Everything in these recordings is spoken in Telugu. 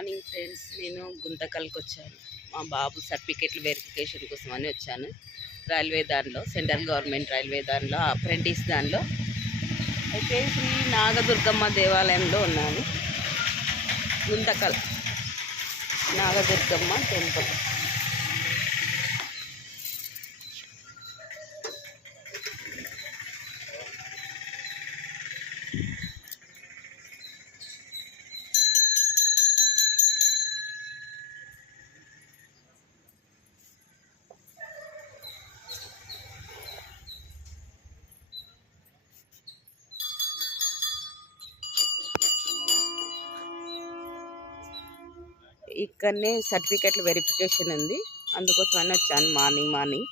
మార్నింగ్ ఫ్రెండ్స్ నేను గుంతకల్కి వచ్చాను మా బాబు సర్టిఫికెట్లు వెరిఫికేషన్ కోసం అని వచ్చాను. రైల్వే దానిలో సెంట్రల్ గవర్నమెంట్ రైల్వే దానిలో అప్రెంటిస్ దానిలో అయితే శ్రీ నాగదుర్గమ్మ దేవాలయంలో ఉన్నాను. గుంతకల్ నాగదుర్గమ్మ టెంపుల్. ఇక్కడనే సర్టిఫికెట్ల వెరిఫికేషన్ ఉంది. అందుకోసం అని వచ్చాను మార్నింగ్ మార్నింగ్.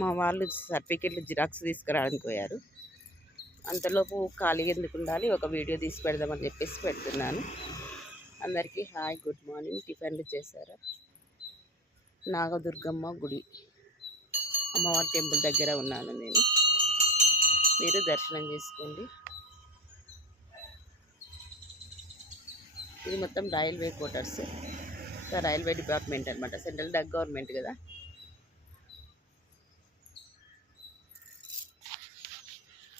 మా వాళ్ళు సర్టిఫికెట్లు జిరాక్స్ తీసుకురావడానికి పోయారు. అంతలోపు ఖాళీ ఎందుకు ఉండాలి? ఒక వీడియో తీసి పెడదామని చెప్పేసి పెడుతున్నాను. అందరికీ హాయ్ గుడ్ మార్నింగ్. టిఫిన్లు చేశారా? నాగదుర్గమ్మ గుడి. అమ్మవారి టెంపుల్ దగ్గర ఉన్నాను నేను. మీరు దర్శనం చేసుకోండి. ఇది మొత్తం రైల్వే క్వార్టర్స్. రైల్వే డిపార్ట్మెంట్ అనమాట సెంట్రల్ గవర్నమెంట్ కదా.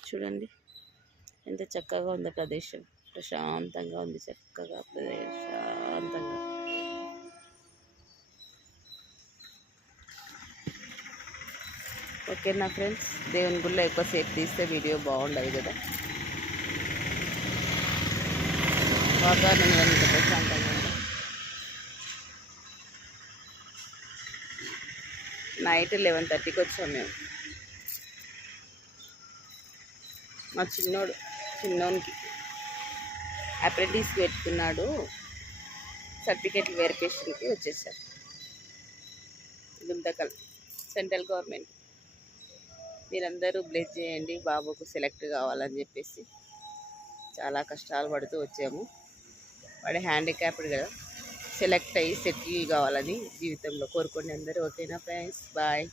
చూడండి ఎంత చక్కగా ఉందో ప్రదేశం. ప్రశాంతంగా ఉంది చక్కగా ప్రశాంతంగా. ఓకేనా ఫ్రెండ్స్ దేవుని గుళ్ళో ఎక్కువసేపు తీస్తే వీడియో బాగుండదు కదా. వాతావరణం ఎంత ప్రశాంతంగా ఉంది నైట్ లెవెన్ థర్టీకి వచ్చాం మేము. మా చిన్నోడు చిన్నోనికి అప్రెంటిస్ పెట్టుకున్నాడు. సర్టిఫికేట్ వెరిఫికేషన్కి వచ్చేసారు గుంతకల్ సెంట్రల్ గవర్నమెంట్. మీరందరూ బ్లెస్ చేయండి బాబుకు సెలెక్ట్ కావాలని చెప్పేసి చాలా కష్టాలు పడుతూ వచ్చాము. వాడు హ్యాండిక్యాప్డ్ కదా. సెలెక్ట్ అయ్యి సెటిల్ కావాలని జీవితంలో కోరుకోండి అందరూ. ఓకేనా ఫ్రెండ్స్? బాయ్.